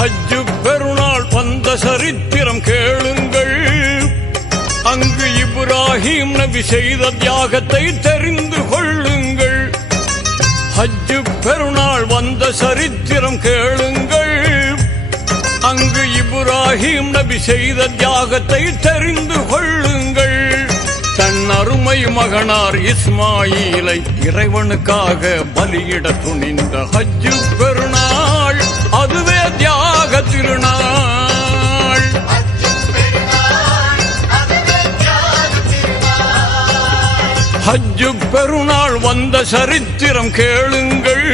ஹஜ்ஜு பெருநாள் வந்த சரித்திரம் கேளுங்கள். அங்கு இப்ராஹிம் நபி செய்த தியாகத்தை தெரிந்து கொள்ளுங்கள். ஹஜ்ஜு பெருநாள் வந்த சரித்திரம் கேளுங்கள். அங்கு இப்ராஹிம் நபி செய்த தியாகத்தை தெரிந்து கொள்ளுங்கள். தன் அருமை மகனார் இஸ்மாயிலை இறைவனுக்காக பலியிட துணிந்த ஹஜ்ஜு பெருநாள் திருநாள். ஹஜ்ஜு பெருநாள் வந்த சரித்திரம் கேளுங்கள்.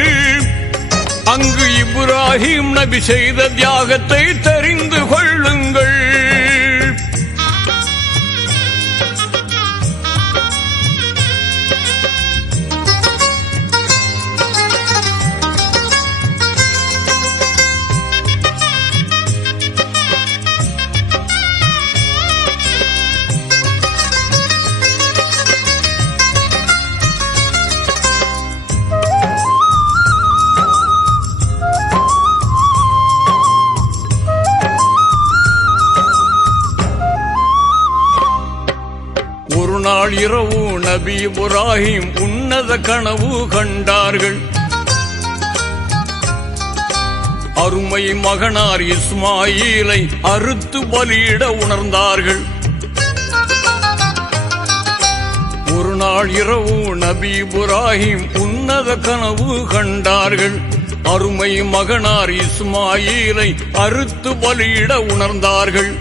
அங்கு இப்ராஹிம் நபி செய்த தியாகத்தை தெரிந்து கொள் நாள் இரவு நபி இப்ராஹிம் உன்னத கனவு கண்டார்கள். அருமை மகனார் இஸ்மாயிலை அறுத்து பலியிட உணர்ந்தார்கள். ஒரு நாள் இரவு நபி இப்ராஹிம் உன்னத கனவு கண்டார்கள். அருமை மகனார் இஸ்மாயிலை அறுத்து பலியிட உணர்ந்தார்கள்.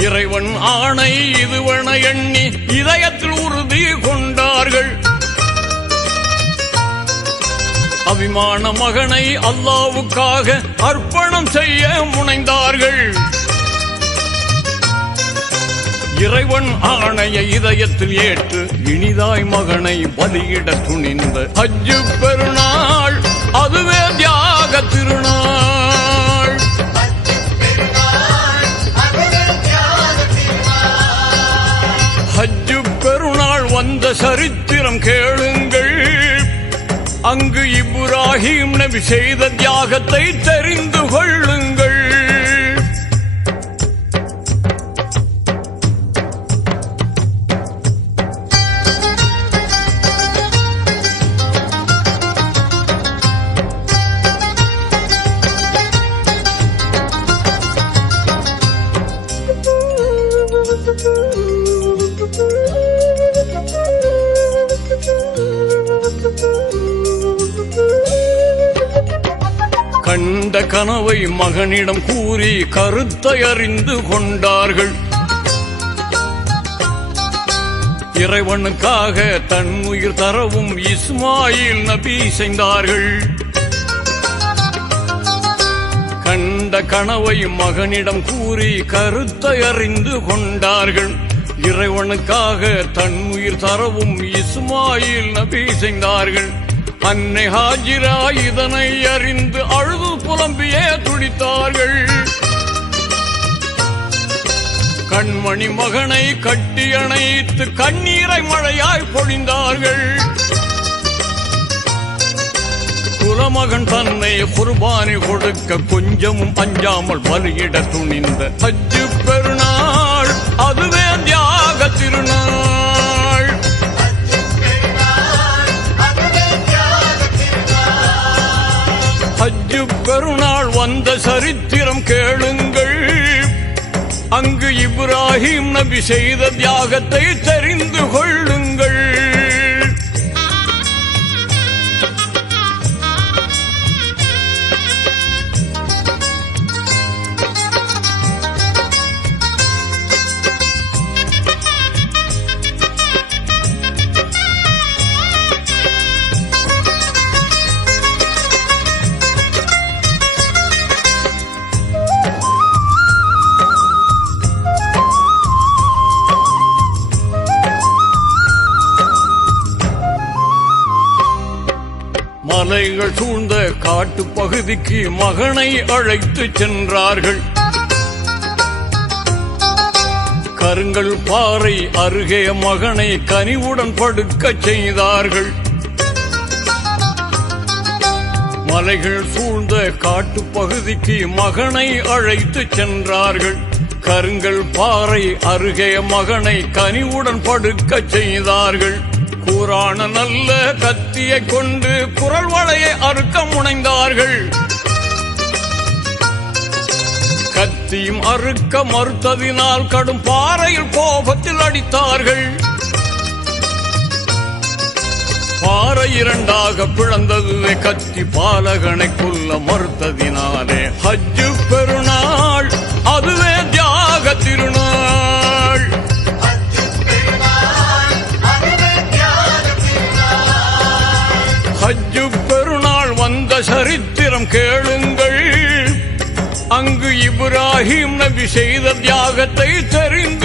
இறைவன் ஆணை இதுவென எண்ணி இதயத்தில் உறுதி கொண்டார்கள். அபிமான மகனை அல்லாவுக்காக அர்ப்பணம் செய்ய முனைந்தார்கள். இறைவன் ஆணைய இதயத்தில் ஏற்று இனிதாய் மகனை பலியிட துணிந்த. அஜு பெருநாள் இப்ராஹிம் நபி செய்த தியாகத்தை தெரிந்து கொள்ளுங்கள் கனவை மகனிடம் கூறி கருத்தை அறிந்து கொண்டார்கள். இறைவனுக்காக தன் உயிர் தரவும் இஸ்மாயில் நபி செய்தார்கள். கண்ட கனவை மகனிடம் கூறி கருத்தை அறிந்து கொண்டார்கள். இறைவனுக்காக தன் உயிர் தரவும் இஸ்மாயில் நபி செய்தார்கள். அன்னை ஹாஜிரா இதனை அறிந்து அழுது புலம்பியே துடித்தார்கள். கண்மணி மகனை கட்டி அணைத்து கண்ணீரை மழையாய் பொழிந்தார்கள். குலமகன் தன்னை குர்பானி கொடுக்க கொஞ்சமும் அஞ்சாமல் பலியிட துணிந்த ஹஜ்ஜு பெருநாள் அதுவே வந்த சரித்திரம் கேளுங்கள். அங்கு இப்ராஹிம் நபி செய்த தியாகத்தை தெரிந்து கொள். மலைகள் சூழ்ந்த காட்டு பகுதிக்கு மகனை அழைத்து சென்றார்கள். கருங்கல் பாறை அருகே மகனை கனிவுடன் படுக்க செய்தார்கள். மலைகள் சூழ்ந்த காட்டு பகுதிக்கு மகனை அழைத்து சென்றார்கள். கருங்கல் பாறை அருகே மகனை கனிவுடன் படுக்க செய்தார்கள். கூறான நல்ல கத்தியை கொண்டு குரல் வளையை அறுக்க முனைந்தார்கள். கத்தியும் அறுக்க மறுத்ததினால் கடும் பாறையில் கோபத்தில் அடித்தார்கள். பாறை இரண்டாக பிளந்தது கத்தி பாலகனை கொல்ல மறுத்ததினாலே ஹஜ்ஜு பெருண சரித்திரம் கேளுங்கள். அங்கு இப்ராஹிம் நபி செய்த தியாகத்தை தெரிந்து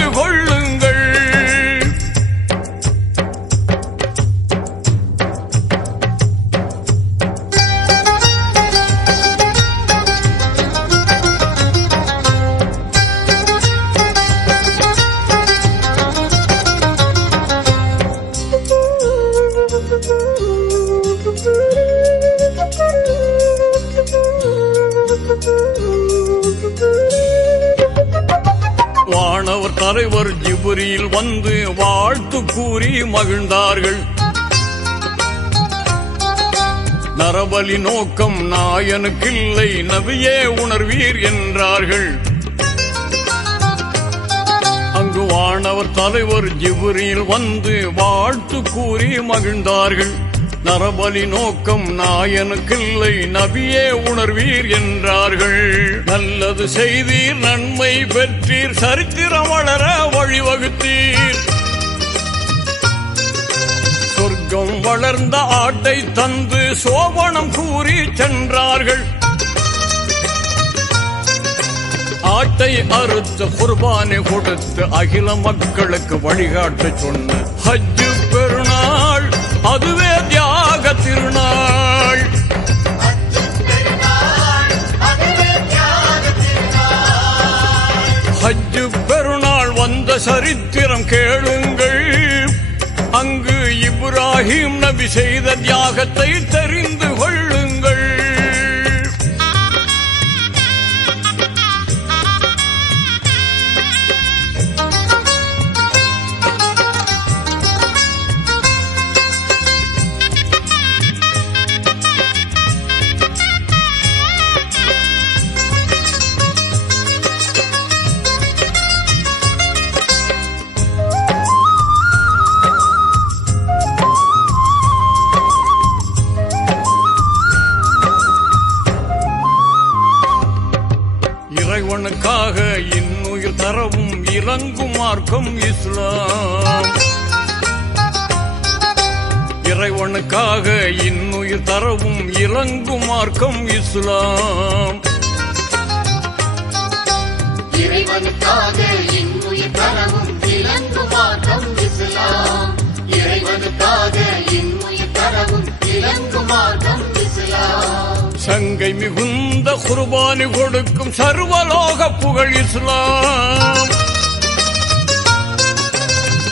தலைவர் ஜிபுரியில் வந்து வாழ்த்து கூறி மகிழ்ந்தார்கள். நரபலி நோக்கம் நாயனுக்கில்லை நபியே உணர்வீர் என்றார்கள். அங்கு வானவர் தலைவர் ஜிபுரியில் வந்து வாழ்த்து கூறி மகிழ்ந்தார்கள். நரபலி நோக்கம் நாயனுக்கில்லை நபியே உணர்வீர் என்றார்கள். நல்லது செய்தீர் நன்மை பெற்றீர் சரித்திரம் வளர வழிவகுத்தீர். சொர்க்கம் வளர்ந்த ஆட்டை தந்து சோபனம் கூறி சென்றார்கள். ஆட்டை அறுத்து குர்பானை கொடுத்து அகில மக்களுக்கு வழிகாட்ட சொன்ன ஹஜ்ஜு பெருநாள் அதுவே தியாக திருநாள். சரித்திரம் கேளுங்கள். அங்கு இப்ராஹிம் நபி செய்த தியாகத்தை தெரிந்து கொள்ளுங்கள். இஸ்லாம். இறைவனுக்காக இன்னுயிர் தரவும் இறங்கும் மார்க்கம் இஸ்லாம். இறைவனுக்காக இன்னுயிர் தரவும் இலங்கு மார்க்கம் இஸ்லாம். இறைவனுக்காக இன்னுயிர் தரவும் இலங்கு மார்க்கம் இஸ்லாம். சங்கை மிகுந்த குர்பானி கொடுக்கும் சர்வலோக புகழ் இஸ்லாம்.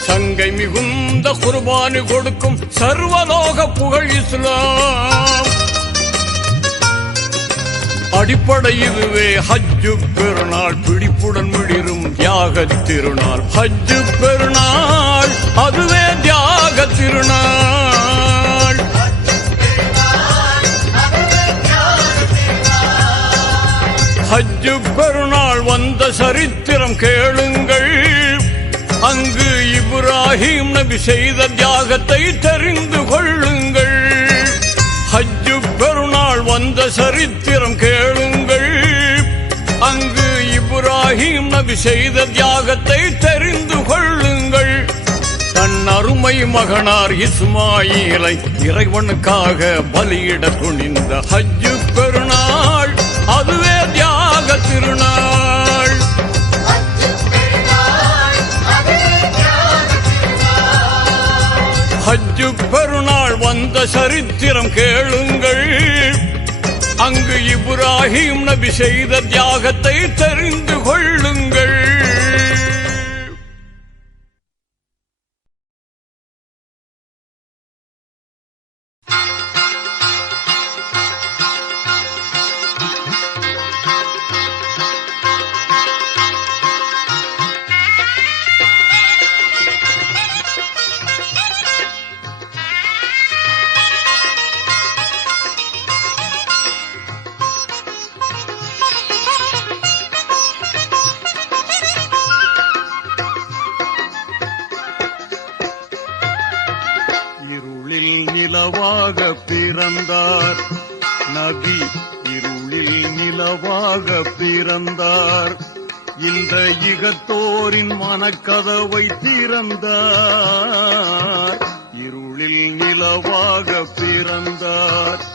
சங்கை மிகுந்த குர்பானு கொடுக்கும் சர்வலோக புகழ் இஸ்லாம். அடிப்படை இதுவே ஹஜ்ஜு பெருநாள் பிடிப்புடன் மிளிரும் தியாக திருநாள். ஹஜ்ஜு பெருநாள் அதுவே தியாக திருநாள். ஹஜ்ஜு பெருநாள் வந்த சரித்திரம் கேளுங்கள். அங்கு இப்ராஹிம் நபி செய்த தியாகத்தை தெரிந்து கொள்ளுங்கள். ஹஜ்ஜு பெருநாள் வந்த சரித்திரம் கேளுங்கள். அங்கு இப்ராஹிம் நபி செய்த தியாகத்தை தெரிந்து கொள்ளுங்கள். தன் அருமை மகனார் இஸ்மாயிலை இறைவனுக்காக பலியிட துணிந்த ஹஜ்ஜு பெருநாள் அதுவே தியாக திருநாள். வந்த சரித்திரம் கேளுங்கள். அங்கு இப்ராஹிம் நபி செய்த தியாகத்தை தெரிந்து கொள்ளுங்கள். பிறந்தார். நபி இருளில் நிலவாக பிறந்தார். இந்த இகத்தோரின் மனக்கதவை திறந்தார். இருளில் நிலவாக பிறந்தார்.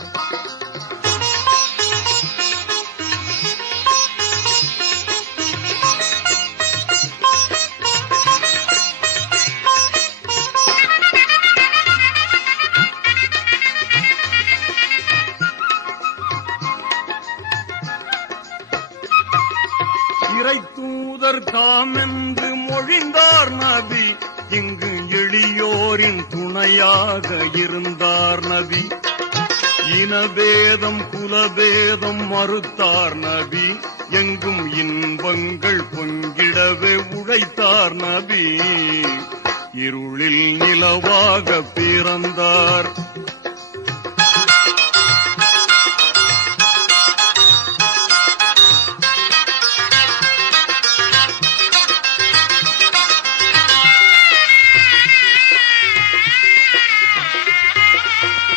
மறுத்தார் நபி. எங்கும் இன்பங்கள் பொங்கிடவே உழைத்தார் நபி. இருளில் நிலவாக பிறந்தார்.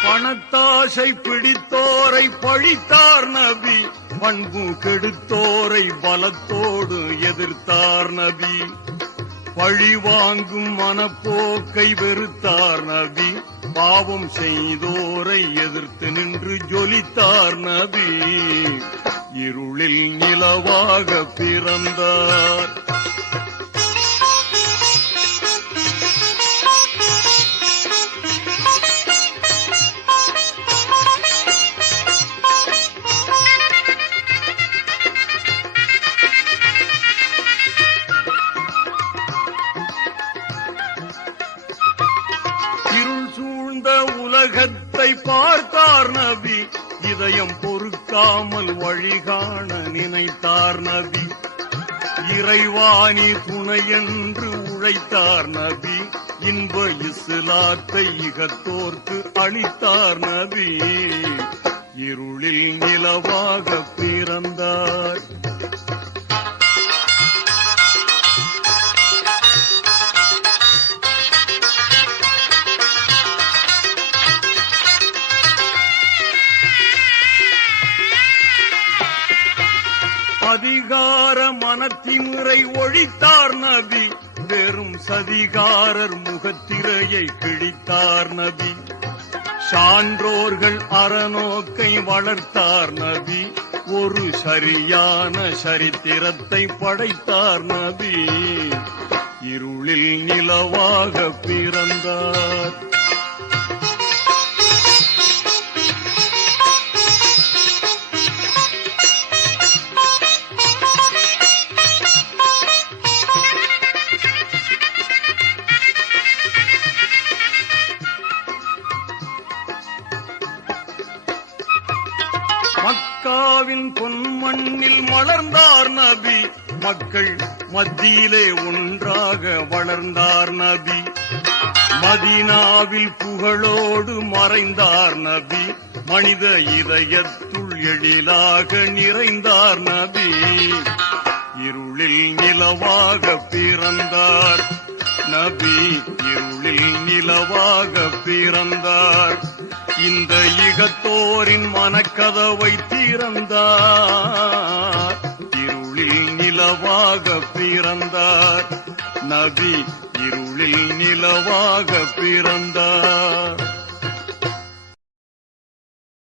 பணத்தாசை பிடித்தோரை பழித்தார் நபி. பண்பு கெடுத்தோரை பலத்தோடு எதிர்த்தார் நபி. பழி வாங்கும் மனப்போக்கை வெறுத்தார் நபி. பாவம் செய்தோரை எதிர்த்து நின்று ஜொலித்தார் நபி. இருளில் நிலவாக பிறந்தார். அளித்தார் நபி. இன்ப இஸ்லாத்தை இகத்தோர்க்கு அளித்தார் நபி. இருளில் நிலவாக பிறந்தார். அதிகார மனத்திமுறை ஒழித்தார் நபி. வெறும் சதிகாரர் முகத்திரையை கிழித்தார் நபி. சான்றோர்கள் அறநோக்கை வளர்த்தார் நபி. ஒரு சரியான சரித்திரத்தை படைத்தார் நபி. இருளில் நிலவாக பிறந்தார். மக்கள் மத்தியிலே ஒன்றாக வளர்ந்தார் நபி. மதீனாவில் புகழோடு மறைந்தார் நபி. மனித இதயத்துள் எழிலாக நிறைந்தார் நபி. இருளில் நிலவாக பிறந்தார் நபி. இருளில் நிலவாக பிறந்தார். இந்த இகத்தோரின் மனக்கதவை திறந்தார். இருளில் நிலவாக பிறந்தார். நபி இருளில் நிலவாக பிறந்தார்.